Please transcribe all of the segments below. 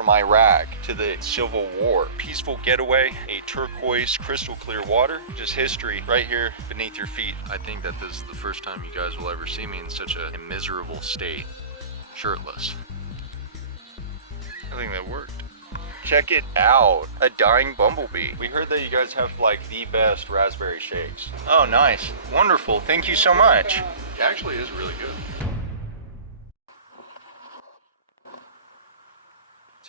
from Iraq to the Civil War. Peaceful getaway, a turquoise, crystal clear water, just history right here beneath your feet. I think that this is the first time you guys will ever see me in such a miserable state, shirtless. I think that worked. Check it out, a dying bumblebee. We heard that you guys have like the best raspberry shakes. Oh, nice, wonderful, thank you so much. It actually is really good.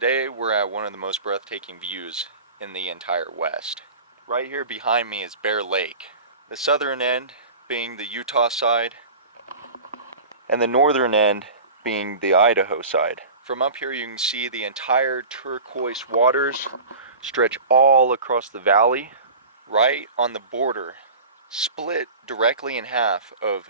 Today we're at one of the most breathtaking views in the entire West. Right here behind me is Bear Lake, the southern end being the Utah side, and the northern end being the Idaho side. From up here you can see the entire turquoise waters stretch all across the valley, right on the border, split directly in half of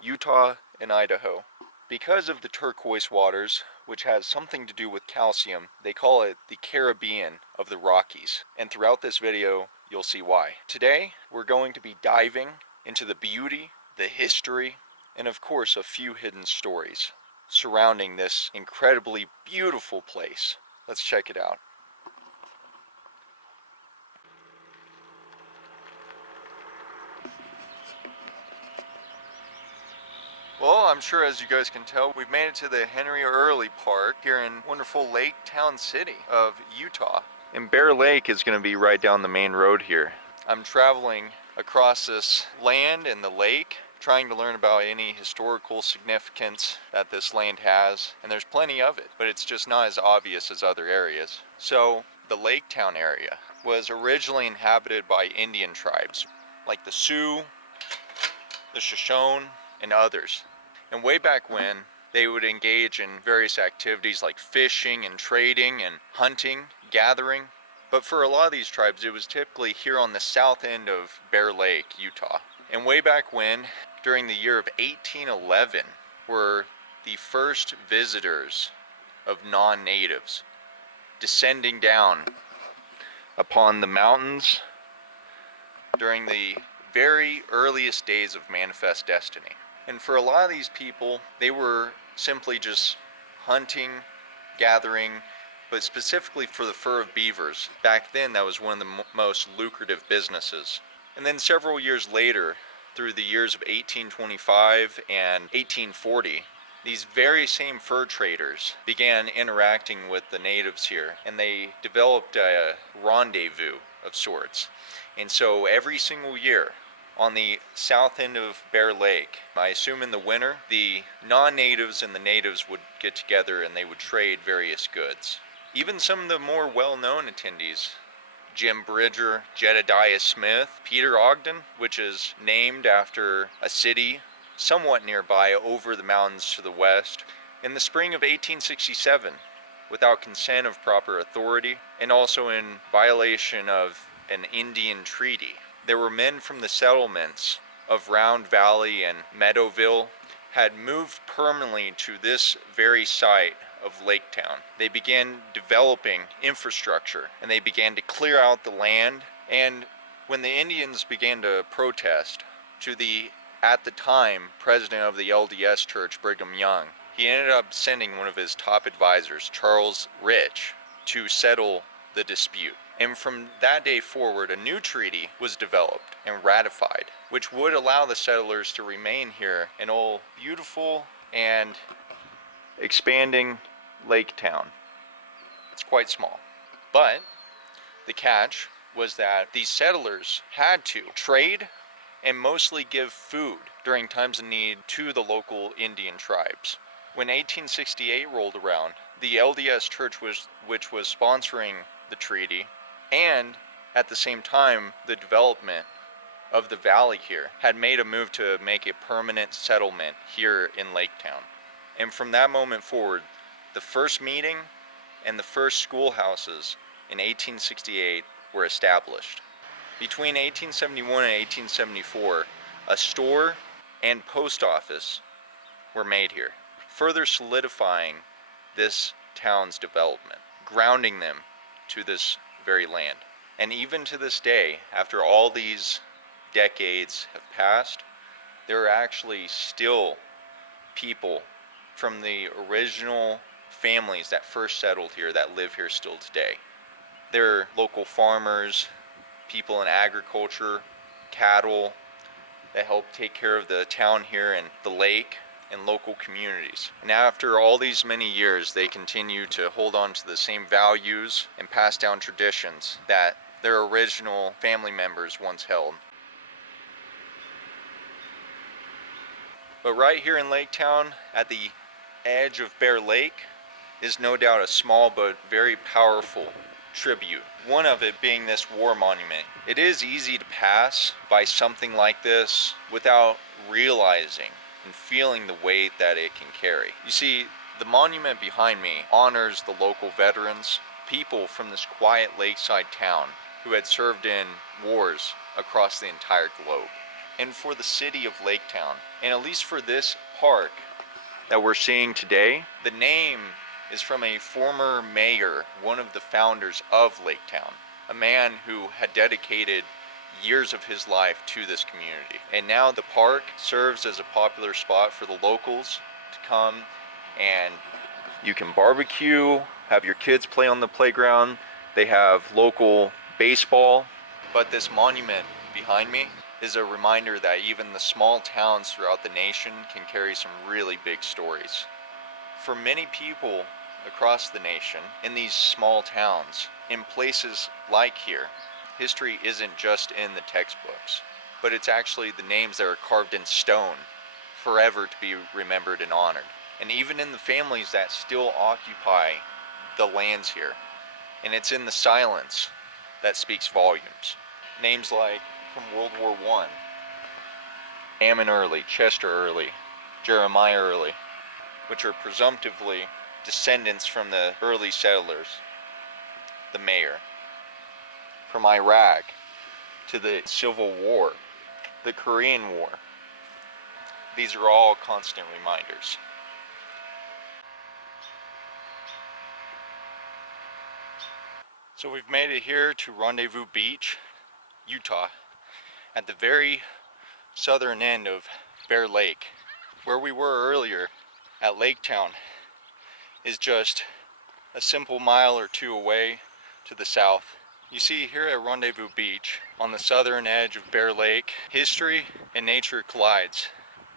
Utah and Idaho. Because of the turquoise waters, which has something to do with calcium, they call it the Caribbean of the Rockies. And throughout this video, you'll see why. Today, we're going to be diving into the beauty, the history, and of course, a few hidden stories surrounding this incredibly beautiful place. Let's check it out. Well, I'm sure as you guys can tell, we've made it to the Henry Early Park here in wonderful Lake Town City of Utah. And Bear Lake is going to be right down the main road here. I'm traveling across this land and the lake, trying to learn about any historical significance that this land has. And there's plenty of it, but it's just not as obvious as other areas. So, the Lake Town area was originally inhabited by Indian tribes, like the Sioux, the Shoshone, and others. And way back when, they would engage in various activities like fishing and trading and hunting, gathering. But for a lot of these tribes, it was typically here on the south end of Bear Lake, Utah. And way back when, during the year of 1811, were the first visitors of non-natives descending down upon the mountains during the very earliest days of Manifest Destiny. And for a lot of these people, they were simply just hunting, gathering, but specifically for the fur of beavers. Back then, that was one of the most lucrative businesses. And then several years later, through the years of 1825 and 1840, these very same fur traders began interacting with the natives here, and they developed a rendezvous of sorts. And so every single year, on the south end of Bear Lake, I assume in the winter, the non-natives and the natives would get together and they would trade various goods. Even some of the more well-known attendees, Jim Bridger, Jedediah Smith, Peter Ogden, which is named after a city somewhat nearby over the mountains to the west, in the spring of 1867, without consent of proper authority, and also in violation of an Indian treaty. There were men from the settlements of Round Valley and Meadowville had moved permanently to this very site of Lake Town. They began developing infrastructure and they began to clear out the land. And when the Indians began to protest to the, at the time, president of the LDS Church, Brigham Young, he ended up sending one of his top advisors, Charles Rich, to settle the dispute. And from that day forward, a new treaty was developed and ratified, which would allow the settlers to remain here in old, beautiful, and expanding Lake Town. It's quite small. But the catch was that these settlers had to trade and mostly give food during times of need to the local Indian tribes. When 1868 rolled around, the LDS Church, which was sponsoring the treaty, and at the same time, the development of the valley here had made a move to make a permanent settlement here in Lake Town. And from that moment forward, the first meeting and the first schoolhouses in 1868 were established. Between 1871 and 1874, a store and post office were made here, further solidifying this town's development, grounding them to this very land. And even to this day, after all these decades have passed, there are actually still people from the original families that first settled here that live here still today. They're local farmers, people in agriculture, cattle, that help take care of the town here and the lake and local communities. And after all these many years, they continue to hold on to the same values and pass down traditions that their original family members once held. But right here in Lake Town, at the edge of Bear Lake, is no doubt a small but very powerful tribute. One of it being this war monument. It is easy to pass by something like this without realizing and feeling the weight that it can carry. You see, the monument behind me honors the local veterans, people from this quiet lakeside town who had served in wars across the entire globe. And for the city of Lake Town, and at least for this park that we're seeing today, the name is from a former mayor, one of the founders of Lake Town, a man who had dedicated years of his life to this community. And now the park serves as a popular spot for the locals to come, and you can barbecue, have your kids play on the playground. They have local baseball. But this monument behind me is a reminder that even the small towns throughout the nation can carry some really big stories. For many people across the nation, in these small towns, in places like here, history isn't just in the textbooks, but it's actually the names that are carved in stone, forever to be remembered and honored. And even in the families that still occupy the lands here. And it's in the silence that speaks volumes. Names like from World War I, Ammon Early, Chester Early, Jeremiah Early, which are presumptively descendants from the early settlers, the mayor. From Iraq to the Civil War, the Korean War. These are all constant reminders. So we've made it here to Rendevu Beach, Utah, at the very southern end of Bear Lake. Where we were earlier at Lake Town is just a simple mile or two away to the south. You see, here at Rendevu Beach, on the southern edge of Bear Lake, history and nature collides.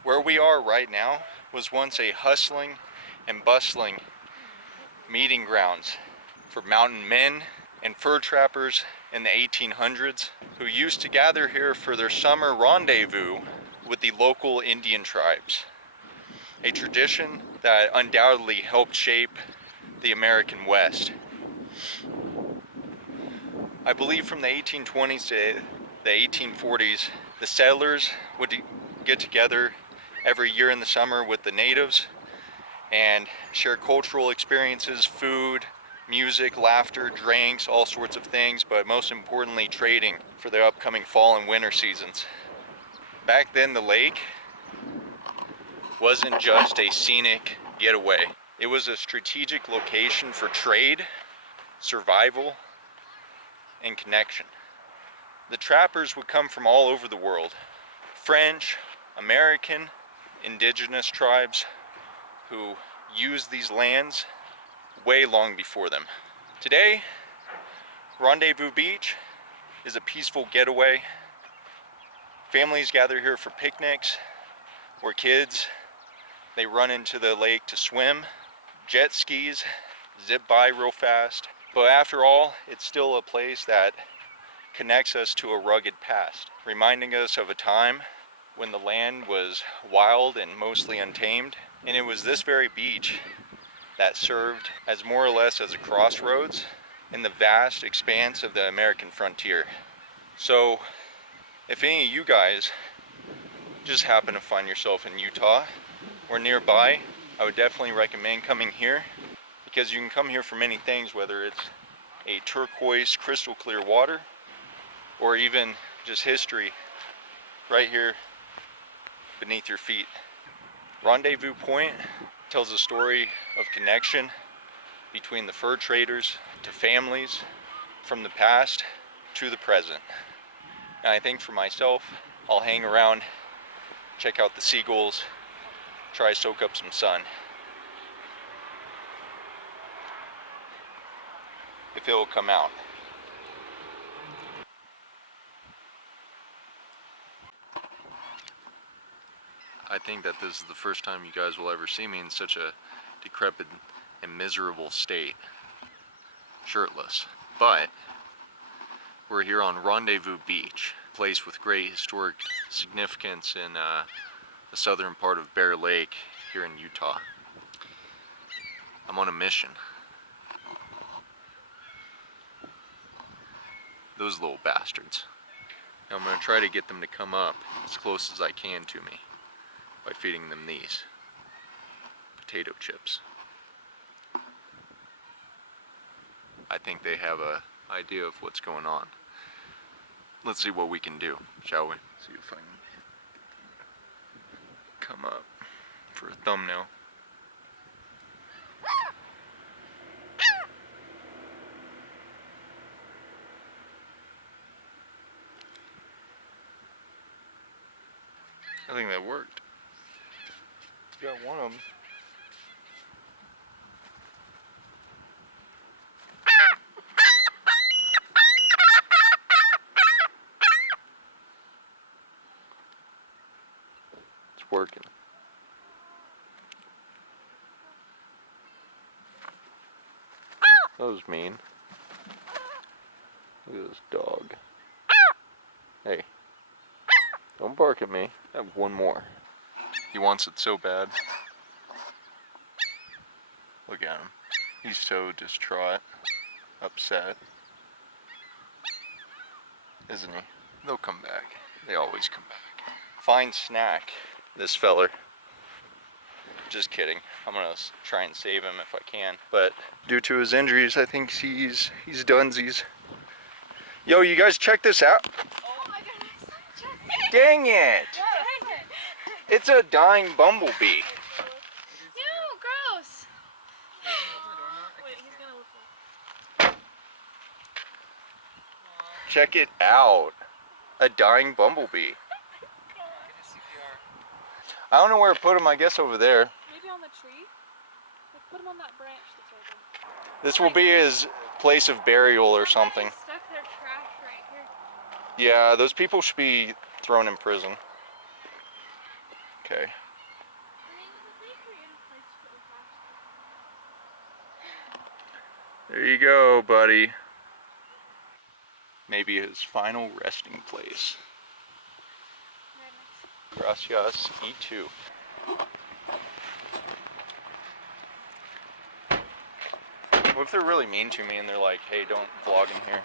Where we are right now was once a hustling and bustling meeting grounds for mountain men and fur trappers in the 1800s who used to gather here for their summer rendezvous with the local Indian tribes. A tradition that undoubtedly helped shape the American West. I believe from the 1820s to the 1840s, the settlers would get together every year in the summer with the natives and share cultural experiences, food, music, laughter, drinks, all sorts of things, but most importantly, trading for the upcoming fall and winter seasons. Back then, the lake wasn't just a scenic getaway. It was a strategic location for trade, survival, and connection. The trappers would come from all over the world. French, American, indigenous tribes who used these lands way long before them. Today, Rendevu Beach is a peaceful getaway. Families gather here for picnics, or kids, they run into the lake to swim, jet skis, zip by real fast. But after all, it's still a place that connects us to a rugged past, reminding us of a time when the land was wild and mostly untamed. And it was this very beach that served as more or less as a crossroads in the vast expanse of the American frontier. So if any of you guys just happen to find yourself in Utah or nearby, I would definitely recommend coming here, because you can come here for many things, whether it's a turquoise crystal clear water or even just history right here beneath your feet. Rendezvous Point tells a story of connection between the fur traders to families, from the past to the present. And I think for myself, I'll hang around, check out the seagulls, try to soak up some sun. if it will come out. I think that this is the first time you guys will ever see me in such a decrepit and miserable state, shirtless. But we're here on Rendevu Beach, a place with great historic significance in the southern part of Bear Lake here in Utah. I'm on a mission. Those little bastards. Now I'm going to try to get them to come up as close as I can to me by feeding them these potato chips. I think they have an idea of what's going on. Let's see what we can do, shall we? See if I can come up for a thumbnail. I think that worked. Got one of them. It's working. That was mean. Look at this dog. Hey, don't bark at me. I have one more. He wants it so bad. Look at him. He's so distraught, upset. Isn't he? They'll come back. They always come back. Fine snack, this feller. Just kidding. I'm gonna try and save him if I can. But due to his injuries, I think he's dunsies. Yo, you guys check this out. Oh my goodness. Dang it! It's a dying bumblebee. Ew, gross. Wait, he's gonna look. Check it out. A dying bumblebee. I don't know where to put him. I guess over there. Maybe on the tree? Like, put him on that branch that's right there. This will be his place of burial or something. Somebody stuck their trash right here. Yeah, those people should be thrown in prison. Okay. There you go, buddy. Maybe his final resting place. Gracias, E2. What if they're really mean to me and they're like, hey, don't vlog in here?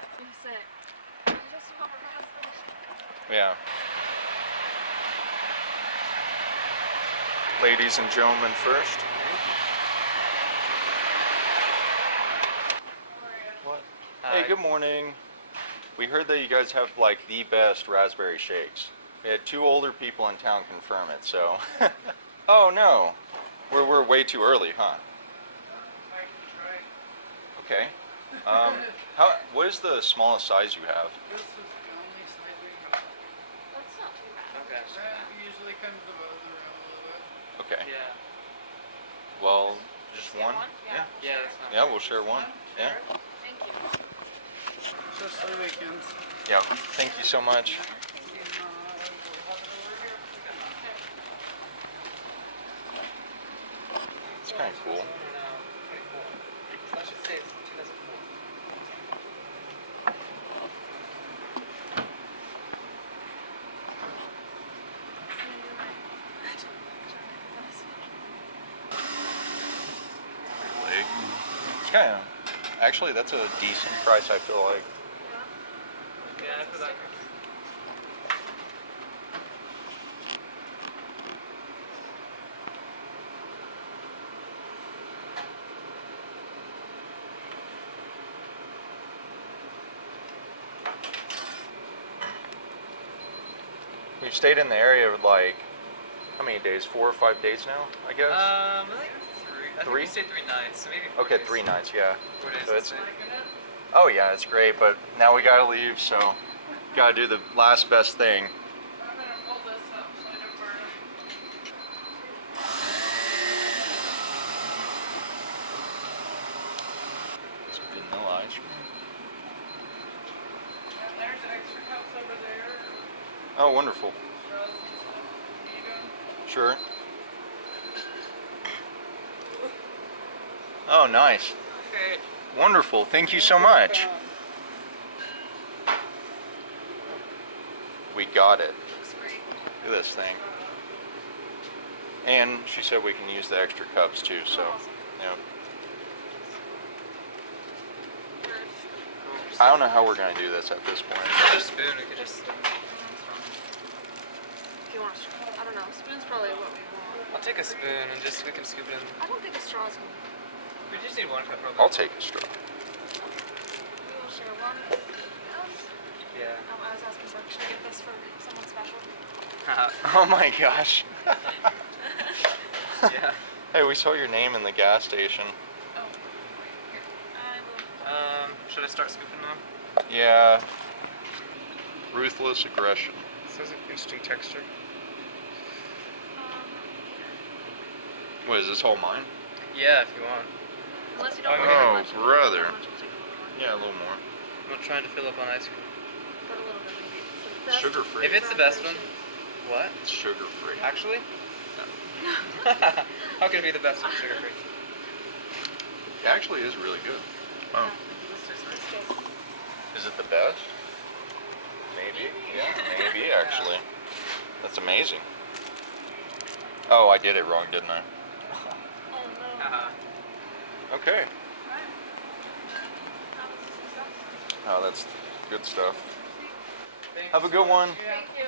Yeah. Ladies and gentlemen first. What? Hi. Hey, good morning. We heard that you guys have like the best raspberry shakes. We had 2 older people in town confirm it, so. Oh no, we're way too early, huh? Okay. What is the smallest size you have? This is the only size we have. That's not too bad. Okay. That usually comes above around a little bit. Okay. Yeah. Well, just one? Yeah. Yeah, that's fine. Yeah, we'll share one. Yeah. Thank you. Especially weekends. Yeah. Thank you so much. It's kind of cool. I should say it's 2004. It's kind of, actually that's a decent price, I feel like. Yeah, for that. We've stayed in the area like, how many days? 4 or 5 days now, I guess? I think 3. I think Three? we stayed 3 nights, so maybe 4 Okay, days. 3 nights, yeah. 4 days. So it's, oh yeah, it's great, but now we gotta leave, so gotta do the last best thing. I'm gonna pull this up so I don't burn it. It's vanilla ice cream. And there's the extra cups over there. Oh, wonderful. Straws and stuff. Need 'em. Sure. Oh, nice. Okay. Wonderful. Thank you so much. We got it. Looks great. Look at this thing. And she said we can use the extra cups too, so, Awesome. yeah. Yours. I don't know how we're going to do this at this point. Another spoon, we could just. If you want a straw. I don't know. Spoon's probably what we want. I'll take a spoon and just we can scoop it in. I don't think a straw's gonna. We just need one cup. Probably. I'll take a straw. We will share one. Yeah. I was asking, so should I get this for someone special? Oh my gosh. Yeah. Hey, we saw your name in the gas station. Oh, here. I will. Should I start scooping now? Yeah. Ruthless aggression. This has an interesting texture. What, is this all mine? Yeah, if you want. Unless you don't Oh, want that much. brother. How much? We'll take a little more. Yeah, a little more. I'm trying to fill up on ice cream. But a little bit maybe. It's the best Sugar-free. If it's the best one. What? It's sugar-free. Actually? How can it be the best one sugar free? It actually is really good. Wow. Is it the best? Maybe. Yeah, maybe actually. That's amazing. Oh, I did it wrong, didn't I? Oh no. Okay. Oh, that's good stuff. Have a good one. Thank you.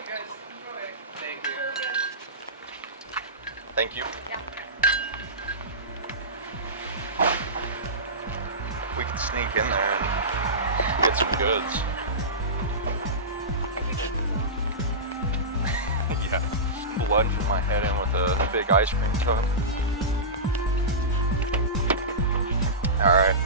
Thank you. Thank you. Yeah. We can sneak in there and get some goods. Yeah. Plunge my head in with a big ice cream cup. Alright.